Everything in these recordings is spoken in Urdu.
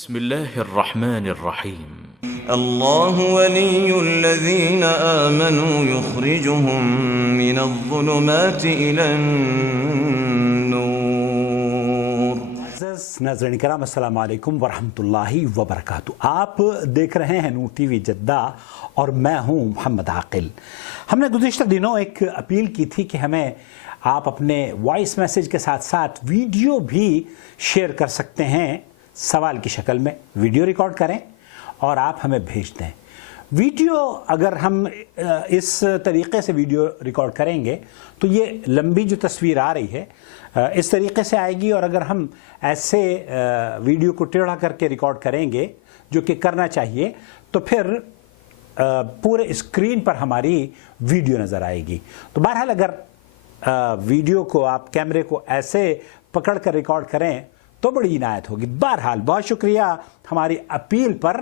بسم الله الرحمن الرحيم. الله ولي الذين آمنوا يخرجهم من الظلمات إلى النور. ناظرین کرام السلام علیکم ورحمۃ اللہ وبرکاتہ. آپ دیکھ رہے ہیں نور ٹی وی جدہ اور میں ہوں محمد عاقل. ہم نے گزشتہ دنوں ایک اپیل کی تھی کہ ہمیں آپ اپنے وائس میسیج کے ساتھ ساتھ ویڈیو بھی شیئر کر سکتے ہیں. سوال کی شکل میں ویڈیو ریکارڈ کریں اور آپ ہمیں بھیج دیں. ویڈیو اگر ہم اس طریقے سے ویڈیو ریکارڈ کریں گے تو یہ لمبی جو تصویر آ رہی ہے اس طریقے سے آئے گی, اور اگر ہم ایسے ویڈیو کو ٹیڑھا کر کے ریکارڈ کریں گے جو کہ کرنا چاہیے تو پھر پورے اسکرین پر ہماری ویڈیو نظر آئے گی. تو بہرحال اگر ویڈیو کو آپ کیمرے کو ایسے پکڑ کر ریکارڈ کریں تو بڑی عنایت ہوگی. بہرحال بہت شکریہ ہماری اپیل پر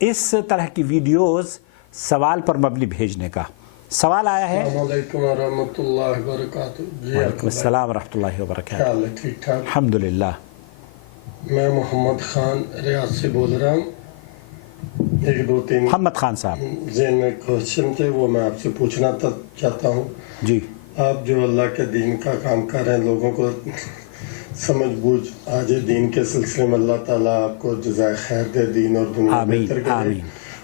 اس طرح کی ویڈیوز سوال پر مبنی بھیجنے کا. سوال آیا ہے. السلام علیکم ورحمۃ اللہ وبرکاتہ. وعلیکم السلام ورحمۃ اللہ وبرکاتہ. کیا حال ہے؟ ٹھیک ٹھاک الحمدللہ. میں محمد خان ریاض سے بول رہا ہوں. ایک دو تین محمد خان صاحب ذہن میں کوشچن تھے, وہ میں آپ سے پوچھنا چاہتا ہوں. جی, آپ جو اللہ کے دین کا کام کر رہے ہیں, لوگوں کو سمجھ بوجھ آج دین کے سلسلے میں اللہ تعالیٰ آپ کو جزائے خیر دے, دین اور دنیا بہتر کرے. آمین.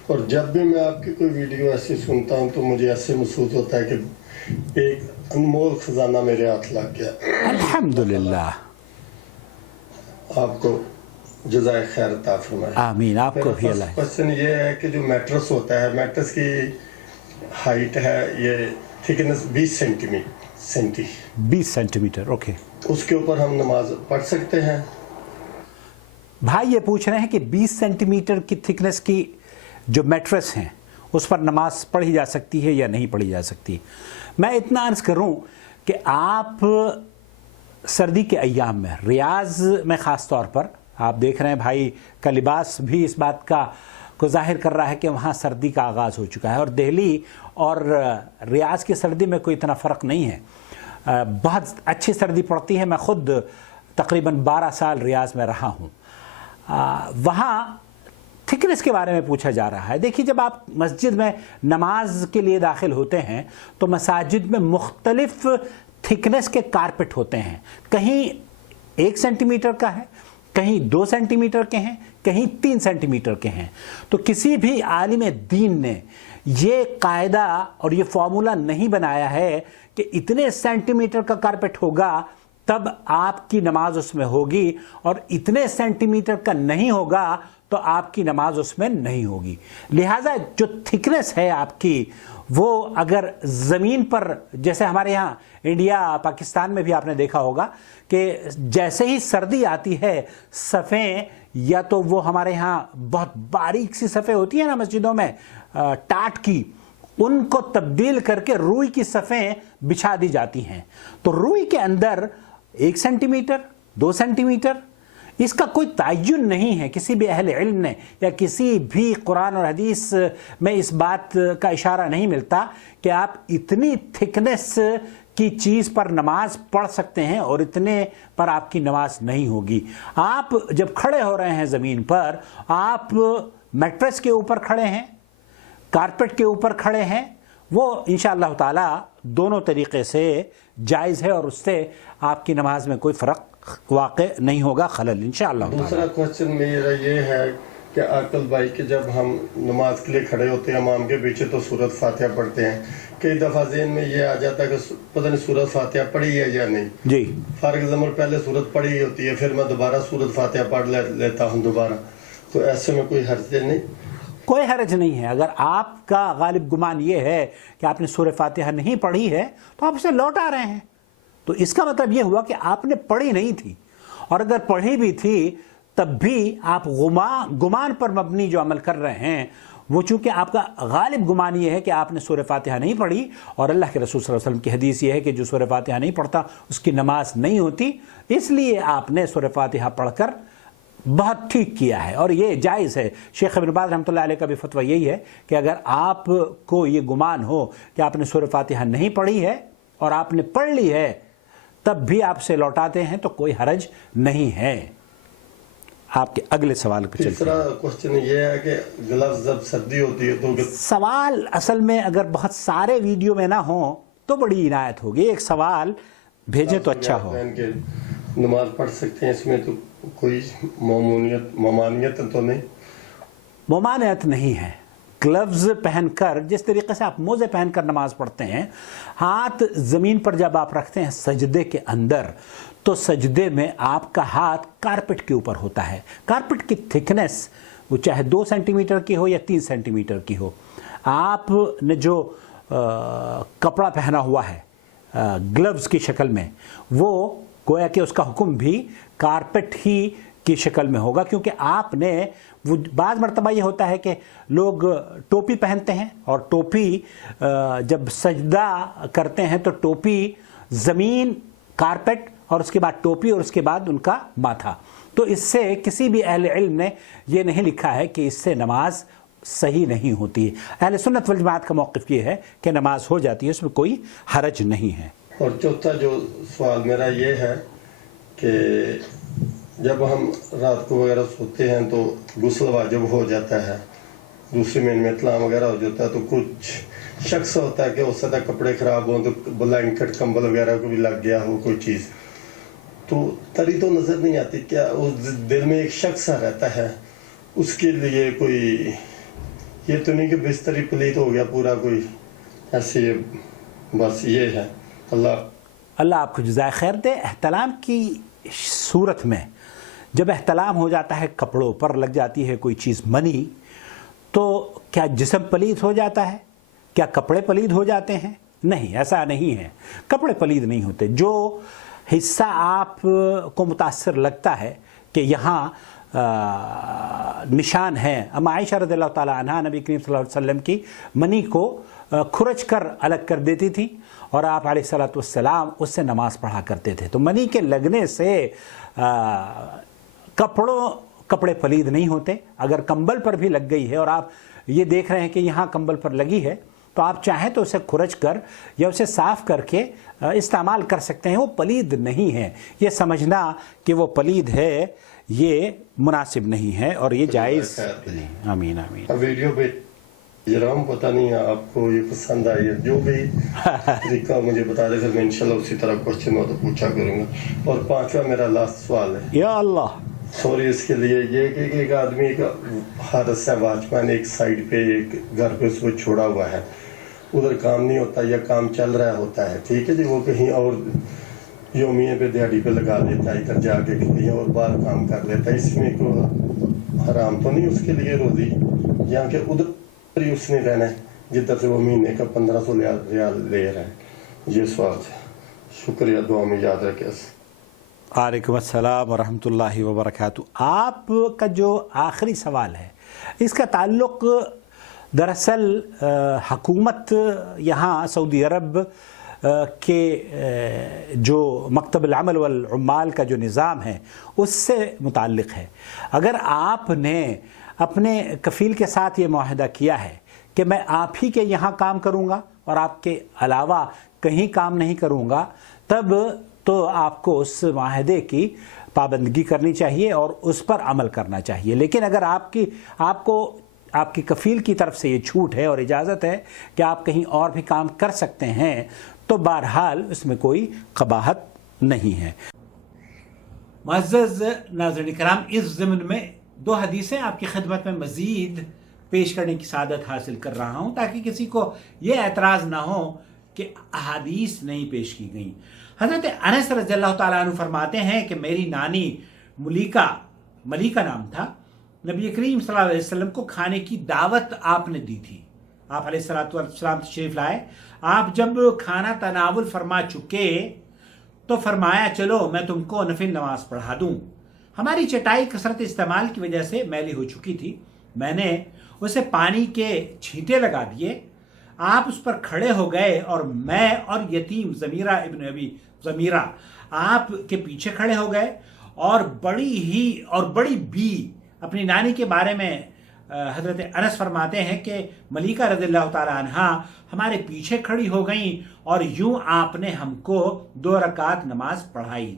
اور جب بھی میں آپ کی کوئی ویڈیو ایسی سنتا ہوں تو مجھے ایسے محسوس ہوتا ہے کہ ایک انمول خزانہ میرے ہاتھ لگ گیا. الحمدللہ. آپ کو جزائے خیر عطا فرمائے. آمین. آپ کو بھی اللہ. کوشچن یہ ہے کہ جو میٹرس ہوتا ہے, میٹرس کی ہائٹ ہے یہ تھکنس 20 سینٹی میٹر. اوکے, اس کے اوپر ہم نماز پڑھ سکتے ہیں؟ بھائی یہ پوچھ رہے ہیں کہ 20 سینٹی میٹر کی تھکنس کی جو میٹرس ہیں اس پر نماز پڑھی جا سکتی ہے یا نہیں پڑھی جا سکتی. میں اتنا عرض کروں کہ آپ سردی کے ایام میں ریاض میں خاص طور پر آپ دیکھ رہے ہیں بھائی کا لباس بھی اس بات کو ظاہر کر رہا ہے کہ وہاں سردی کا آغاز ہو چکا ہے, اور دہلی اور ریاض کی سردی میں کوئی اتنا فرق نہیں ہے. بہت اچھی سردی پڑتی ہے. میں خود تقریباً 12 سال ریاض میں رہا ہوں. وہاں تھکنس کے بارے میں پوچھا جا رہا ہے. دیکھیے, جب آپ مسجد میں نماز کے لیے داخل ہوتے ہیں تو مساجد میں مختلف تھکنس کے کارپٹ ہوتے ہیں. کہیں 1 سینٹی میٹر کا ہے, کہیں 2 سینٹی میٹر کے ہیں, کہیں 3 سینٹی میٹر کے ہیں. تو کسی بھی عالم دین نے یہ قاعدہ اور یہ فارمولا نہیں بنایا ہے کہ اتنے سینٹی میٹر کا کارپٹ ہوگا تب آپ کی نماز اس میں ہوگی, اور اتنے سینٹی میٹر کا نہیں ہوگا تو آپ کی نماز اس میں نہیں ہوگی. لہٰذا جو تھکنس ہے آپ کی وہ اگر زمین پر, جیسے ہمارے یہاں انڈیا پاکستان میں بھی آپ نے دیکھا ہوگا کہ جیسے ہی سردی آتی ہے صفیں, یا تو وہ ہمارے ہاں بہت باریک سی صفیں ہوتی ہیں نا مسجدوں میں ٹاٹ کی, ان کو تبدیل کر کے روئی کی صفیں بچھا دی جاتی ہیں. تو روئی کے اندر 1 سینٹی میٹر 2 سینٹی میٹر اس کا کوئی تعین نہیں ہے. کسی بھی اہل علم نے یا کسی بھی قرآن اور حدیث میں اس بات کا اشارہ نہیں ملتا کہ آپ اتنی تھکنس کی چیز پر نماز پڑھ سکتے ہیں اور اتنے پر آپ کی نماز نہیں ہوگی. آپ جب کھڑے ہو رہے ہیں زمین پر, آپ میٹرس کے اوپر کھڑے ہیں, کارپٹ کے اوپر کھڑے ہیں, وہ انشاءاللہ تعالی دونوں طریقے سے جائز ہے اور اس سے آپ کی نماز میں کوئی فرق واقع نہیں ہوگا, خلل انشاءاللہ تعالی. دوسرا کوشچن میرا یہ ہے کہ عاقل بھائی کہ جب ہم نماز کے لیے کھڑے ہوتے ہیں امام کے پیچھے تو سورۃ فاتحہ پڑھتے ہیں, کئی دفعہ ذہن میں یہ آ جاتا ہے کہ پتہ نہیں سورۃ فاتحہ پڑھی ہے یا نہیں. جی, فار ایگزامپل پہلے سورت پڑھی ہوتی ہے, پھر میں دوبارہ سورۃ فاتحہ پڑھ لیتا ہوں دوبارہ, تو ایسے میں کوئی حرج نہیں؟ کوئی حرج نہیں ہے. اگر آپ کا غالب گمان یہ ہے کہ آپ نے سورہ فاتحہ نہیں پڑھی ہے تو آپ اسے لوٹ آ رہے ہیں, تو اس کا مطلب یہ ہوا کہ آپ نے پڑھی نہیں تھی, اور اگر پڑھی بھی تھی تب بھی آپ گمان پر مبنی جو عمل کر رہے ہیں وہ چونکہ آپ کا غالب گمان یہ ہے کہ آپ نے سورہ فاتحہ نہیں پڑھی, اور اللہ کے رسول صلی اللہ علیہ وسلم کی حدیث یہ ہے کہ جو سورہ فاتحہ نہیں پڑھتا اس کی نماز نہیں ہوتی, اس لیے آپ نے سورہ فاتحہ پڑھ کر بہت ٹھیک کیا ہے اور یہ جائز ہے. شیخ ابن باز رحمۃ اللہ علیہ کا بھی فتویٰ یہی ہے کہ اگر آپ کو یہ گمان ہو کہ آپ نے سورہ فاتحہ نہیں پڑھی ہے اور آپ نے پڑھ لی ہے تب بھی آپ سے لوٹاتے ہیں تو کوئی حرج نہیں ہے. آپ کے اگلے سوال پہ چلتے ہیں۔ تیسرا کوشچن یہ ہے کہ گلوز جب سردی ہوتی ہے تو سوال اصل میں اگر بہت سارے ویڈیو میں نہ ہوں تو بڑی عنایت ہوگی، ایک سوال بھیجیں تو اچھا ہو۔ پہن کے نماز پڑھ سکتے ہیں، اس میں تو کوئی ممانعت تو نہیں؟ ممانعت نہیں ہے، گلوز پہن کر جس طریقے سے آپ موزے پہن کر نماز پڑھتے ہیں، ہاتھ زمین پر جب آپ رکھتے ہیں سجدے کے اندر تو سجدے میں آپ کا ہاتھ کارپٹ کے اوپر ہوتا ہے۔ کارپٹ کی تھکنس وہ چاہے 2 سینٹی میٹر کی ہو یا 3 سینٹی میٹر کی ہو، آپ نے جو کپڑا پہنا ہوا ہے گلوز کی شکل میں، وہ گویا کہ اس کا حکم بھی کارپٹ ہی کی شکل میں ہوگا، کیونکہ آپ نے وہ بعض مرتبہ یہ ہوتا ہے کہ لوگ ٹوپی پہنتے ہیں اور ٹوپی جب سجدہ کرتے ہیں تو ٹوپی زمین، کارپٹ اور اس کے بعد ٹوپی اور اس کے بعد ان کا ماتھا، تو اس سے کسی بھی اہل علم نے یہ نہیں لکھا ہے کہ اس سے نماز صحیح نہیں ہوتی ہے۔ اہل سنت والجماعت کا موقف یہ ہے کہ نماز ہو جاتی ہے، اس میں کوئی حرج نہیں ہے۔ اور چوتھا جو سوال میرا یہ ہے کہ جب ہم رات کو وغیرہ سوتے ہیں تو غسل واجب ہو جاتا ہے، دوسری میں اطلاع وغیرہ ہو جاتا ہے، تو کچھ شخص ہوتا ہے کہ ہو سکتا ہے کپڑے خراب ہوں تو بلینکٹ کمبل وغیرہ کو بھی لگ گیا ہو کوئی چیز، تو تری تو نظر نہیں آتی، کیا اس دل میں ایک شک سا رہتا ہے، اس کے لیے کوئی یہ تو نہیں کہ بستری پلیت ہو گیا پورا کوئی ایسے، بس یہ ہے۔ اللہ آپ کو جزائے خیر دے۔ احتلام کی صورت میں جب احتلام ہو جاتا ہے، کپڑوں پر لگ جاتی ہے کوئی چیز منی، تو کیا جسم پلید ہو جاتا ہے؟ کیا کپڑے پلید ہو جاتے ہیں؟ نہیں، ایسا نہیں ہے، کپڑے پلید نہیں ہوتے۔ جو حصہ آپ کو متاثر لگتا ہے کہ یہاں نشان ہے، اما عائشہ رضی اللہ تعالی عنہ نبی کریم صلی اللہ علیہ وسلم کی منی کو کھرچ کر الگ کر دیتی تھی اور آپ علیہ الصلوۃ والسلام اس سے نماز پڑھا کرتے تھے۔ تو منی کے لگنے سے کپڑے پلید نہیں ہوتے۔ اگر کمبل پر بھی لگ گئی ہے اور آپ یہ دیکھ رہے ہیں کہ یہاں کمبل پر لگی ہے تو آپ چاہیں تو اسے کھرچ کر یا اسے صاف کر کے استعمال کر سکتے ہیں، وہ پلید نہیں ہے۔ یہ سمجھنا کہ وہ پلید ہے یہ مناسب نہیں ہے اور یہ جائز نہیں۔ آمین آمین۔ ویڈیو پہ جرام پتہ نہیں آپ کو یہ پسند آئی ہے، جو بھی طریقہ مجھے بتا دے، پھر میں انشاءاللہ اسی طرح کوشچن ہو تو پوچھا کروں گا۔ اور پانچواں میرا لاسٹ سوال ہے، یا اللہ، سوری اس کے لیے، یہ کہ ایک آدمی کا حادث ہے، واچ مین ایک سائڈ پہ ایک گھر پہ اس کو چھوڑا ہوا ہے، ادھر کام نہیں ہوتا یا کام چل رہا ہوتا ہے، ٹھیک ہے جی، وہ کہیں اور یومیہ پہ دیہڑی پہ لگا دیتا ہے، ادھر جا کے کہیں اور باہر کام کر لیتا ہے، اس میں کوئی حرام تو نہیں اس کے لیے روزی، یا کہ ادھر ہی اس نے رہنا ہے جدھر سے وہ مہینے کا 1500 ریال لے رہا ہے؟ یہ سوال ہے، شکریہ، دعا میں یاد رکھیں۔ وعلیکم السلام ورحمۃ اللہ وبرکاتہ۔ آپ کا جو آخری سوال ہے اس کا تعلق دراصل حکومت یہاں سعودی عرب کے جو مکتب العمل والعمال کا جو نظام ہے اس سے متعلق ہے۔ اگر آپ نے اپنے کفیل کے ساتھ یہ معاہدہ کیا ہے کہ میں آپ ہی کے یہاں کام کروں گا اور آپ کے علاوہ کہیں کام نہیں کروں گا، تب تو آپ کو اس معاہدے کی پابندگی کرنی چاہیے اور اس پر عمل کرنا چاہیے۔ لیکن اگر آپ کی کفیل کی طرف سے یہ چھوٹ ہے اور اجازت ہے کہ آپ کہیں اور بھی کام کر سکتے ہیں، تو بہرحال اس میں کوئی قباحت نہیں ہے۔ معزز ناظرین کرام، اس ضمن میں 2 حدیثیں آپ کی خدمت میں مزید پیش کرنے کی سعادت حاصل کر رہا ہوں تاکہ کسی کو یہ اعتراض نہ ہو کہ احادیث نہیں پیش کی گئیں۔ حضرت انس رضی اللہ تعالیٰ عنہ فرماتے ہیں کہ میری نانی ملیکہ نام تھا، نبی کریم صلی اللہ علیہ وسلم کو کھانے کی دعوت آپ نے دی تھی۔ آپ علیہ الصلوۃ والسلام تشریف لائے، آپ جب کھانا تناول فرما چکے تو فرمایا چلو میں تم کو نفل نماز پڑھا دوں۔ ہماری چٹائی کثرت استعمال کی وجہ سے میلی ہو چکی تھی، میں نے اسے پانی کے چھینٹے لگا دیے، آپ اس پر کھڑے ہو گئے اور میں اور یتیم ضمیرہ ابن ابی ضمیرہ آپ کے پیچھے کھڑے ہو گئے، اور بڑی بی اپنی نانی کے بارے میں حضرت انس فرماتے ہیں کہ ملیکہ رضی اللہ تعالی عنہ ہمارے پیچھے کھڑی ہو گئیں اور یوں آپ نے ہم کو 2 رکعت نماز پڑھائی۔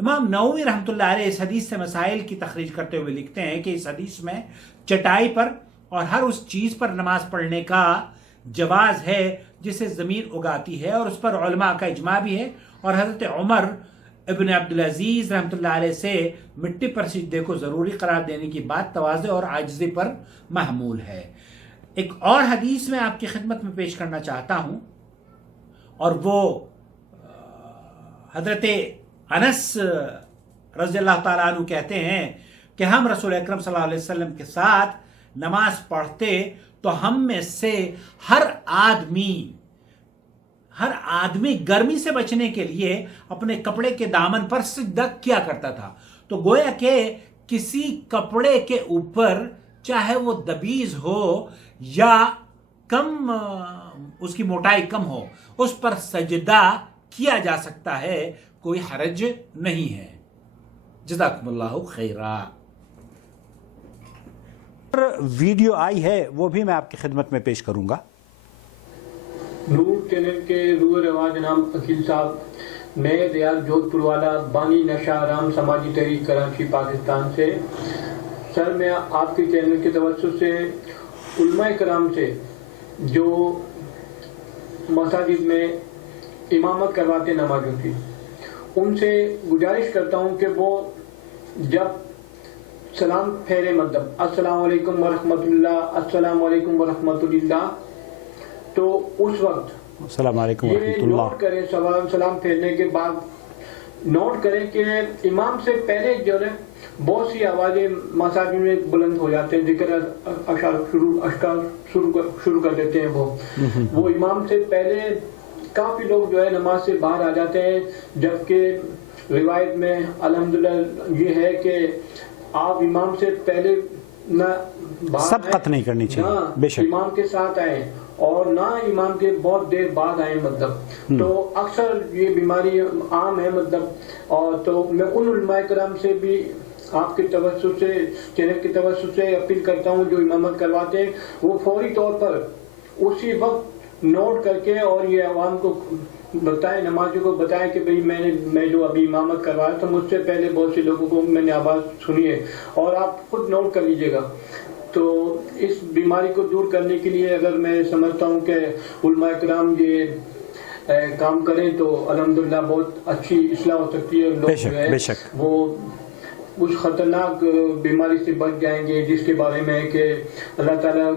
امام نووی رحمۃ اللہ علیہ اس حدیث سے مسائل کی تخریج کرتے ہوئے لکھتے ہیں کہ اس حدیث میں چٹائی پر اور ہر اس چیز پر نماز پڑھنے کا جواز ہے جسے زمین اگاتی ہے، اور اس پر علماء کا اجماع بھی ہے، اور حضرت عمر ابن عبدالعزیز رحمۃ اللہ علیہ سے مٹی پر سجدے کو ضروری قرار دینے کی بات تواضع اور عاجزی پر محمول ہے۔ ایک اور حدیث میں آپ کی خدمت میں پیش کرنا چاہتا ہوں، اور وہ حضرت انس رضی اللہ تعالیٰ عنہ کہتے ہیں کہ ہم رسول اکرم صلی اللہ علیہ وسلم کے ساتھ نماز پڑھتے تو ہم میں سے ہر آدمی گرمی سے بچنے کے لیے اپنے کپڑے کے دامن پر سجدہ کیا کرتا تھا۔ تو گویا کہ کسی کپڑے کے اوپر چاہے وہ دبیز ہو یا کم اس کی موٹائی کم ہو، اس پر سجدہ کیا جا سکتا ہے، کوئی حرج نہیں ہے۔ جزاکم اللہ خیرا۔ ویڈیو آئی ہے وہ بھی میں آپ کی خدمت میں پیش کروں گا۔ نور چینل کے روح رواج جناب عقیل صاحب، میں ریاض جودھ پور والا بانی نشہ آرام سماجی تحریک کراچی پاکستان سے۔ سر میں آپ کے چینل کے توسط سے علماء کرام سے جو مساجد میں امامت کرواتے نمازوں کی، ان سے گزارش کرتا ہوں کہ وہ جب سلام پھیرے مطلب السلام علیکم ورحمۃ اللہ، السلام علیکم ورحمۃ اللہ، تو اس وقت السلام علیکم یہ ورحمۃ اللہ نوٹ کریں، سلام پھیرنے کے بعد نوٹ کریں کہ امام سے پہلے جو ہے بہت سی آوازیں مساجد میں بلند ہو جاتے ہیں، ذکر اشعار شروع کر دیتے ہیں وہ امام سے پہلے کافی لوگ جو ہے نماز سے باہر آ جاتے ہیں، جبکہ روایت میں الحمدللہ یہ ہے کہ آپ امام سے پہلے نہ سبقت نہیں کرنی چاہیے، بے شک امام کے ساتھ آئیں اور نہ امام کے بہت دیر بعد آئیں مطلب، تو اکثر یہ بیماری عام ہے مطلب۔ اور تو میں ان علماء کرام سے بھی آپ کے توسط سے، چینل کے توسط سے اپیل کرتا ہوں جو امامت کرواتے ہیں وہ فوری طور پر اسی وقت نوٹ کر کے اور یہ عوام کو بتائیں، نمازیوں کو بتائیں کہ بھئی میں جو ابھی امامت کروایا تو مجھ سے پہلے بہت سے لوگوں کو میں نے آواز سنی ہے، اور آپ خود نوٹ کر لیجئے گا۔ تو اس بیماری کو دور کرنے کے لیے اگر میں سمجھتا ہوں کہ علماء کرام یہ کام کریں تو الحمدللہ بہت اچھی اصلاح ہو سکتی ہے، لوگ جو ہے وہ اس خطرناک بیماری سے بچ جائیں گے جس کے بارے میں کہ اللہ تعالیٰ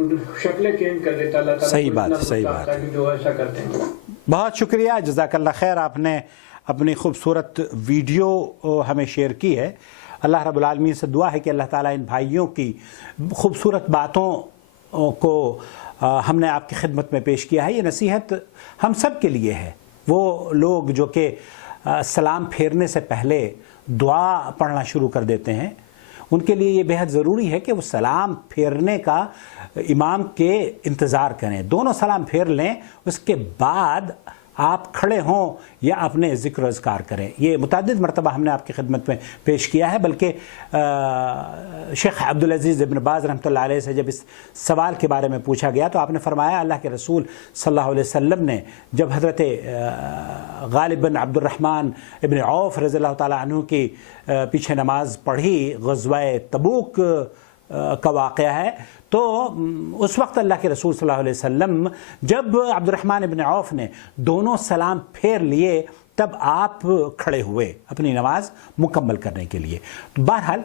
شکلیں چینج کر دیتا، اللہ تعالیٰ صحیح بات ہے جو ایسا کرتے ہیں۔ بہت شکریہ، جزاک اللہ خیر، آپ نے اپنی خوبصورت ویڈیو ہمیں شیئر کی ہے۔ اللہ رب العالمین سے دعا ہے کہ اللہ تعالیٰ ان بھائیوں کی خوبصورت باتوں کو ہم نے آپ کی خدمت میں پیش کیا ہے، یہ نصیحت ہم سب کے لیے ہے۔ وہ لوگ جو کہ سلام پھیرنے سے پہلے دعا پڑھنا شروع کر دیتے ہیں، ان کے لیے یہ بہت ضروری ہے کہ وہ سلام پھیرنے کا امام کے انتظار کریں، دونوں سلام پھیر لیں، اس کے بعد آپ کھڑے ہوں یا اپنے ذکر و اذکار کریں۔ یہ متعدد مرتبہ ہم نے آپ کی خدمت میں پیش کیا ہے، بلکہ شیخ عبدالعزیز ابن باز رحمۃ اللہ علیہ سے جب اس سوال کے بارے میں پوچھا گیا تو آپ نے فرمایا اللہ کے رسول صلی اللہ علیہ وسلم نے جب حضرت غالب بن عبد الرحمن ابن عوف رضی اللہ تعالیٰ عنہ کی پیچھے نماز پڑھی، غزوہ تبوک کا واقعہ ہے، تو اس وقت اللہ کے رسول صلی اللہ علیہ وسلم جب عبد الرحمن ابن عوف نے دونوں سلام پھیر لیے تب آپ کھڑے ہوئے اپنی نماز مکمل کرنے کے لیے۔ بہرحال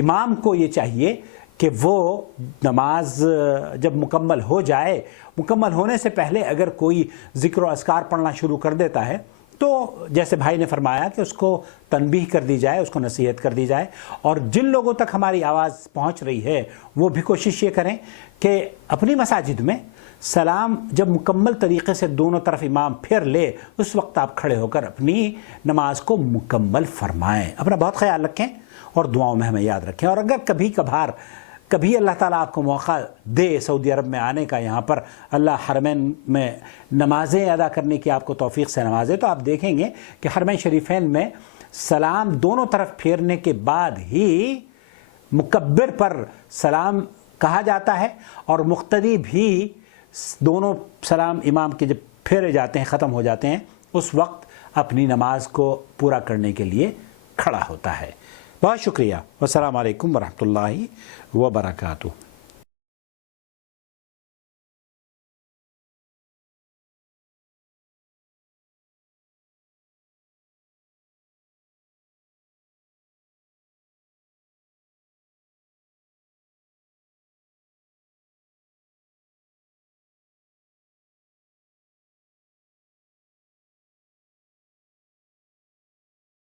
امام کو یہ چاہیے کہ وہ نماز جب مکمل ہو جائے، مکمل ہونے سے پہلے اگر کوئی ذکر و اذکار پڑھنا شروع کر دیتا ہے تو جیسے بھائی نے فرمایا کہ اس کو تنبیہ کر دی جائے، اس کو نصیحت کر دی جائے، اور جن لوگوں تک ہماری آواز پہنچ رہی ہے وہ بھی کوشش یہ کریں کہ اپنی مساجد میں سلام جب مکمل طریقے سے دونوں طرف امام پھیر لے اس وقت آپ کھڑے ہو کر اپنی نماز کو مکمل فرمائیں۔ اپنا بہت خیال رکھیں اور دعاؤں میں ہمیں یاد رکھیں، اور اگر کبھی اللہ تعالیٰ آپ کو موقع دے سعودی عرب میں آنے کا، یہاں پر اللہ حرمین میں نمازیں ادا کرنے کی آپ کو توفیق سے نوازے، تو آپ دیکھیں گے کہ حرمین شریفین میں سلام دونوں طرف پھیرنے کے بعد ہی مکبر پر سلام کہا جاتا ہے، اور مقتدی بھی دونوں سلام امام کے جب پھیرے جاتے ہیں، ختم ہو جاتے ہیں، اس وقت اپنی نماز کو پورا کرنے کے لیے کھڑا ہوتا ہے. بہت شکریہ. والسلام علیکم ورحمۃ اللہ وبرکاتہ.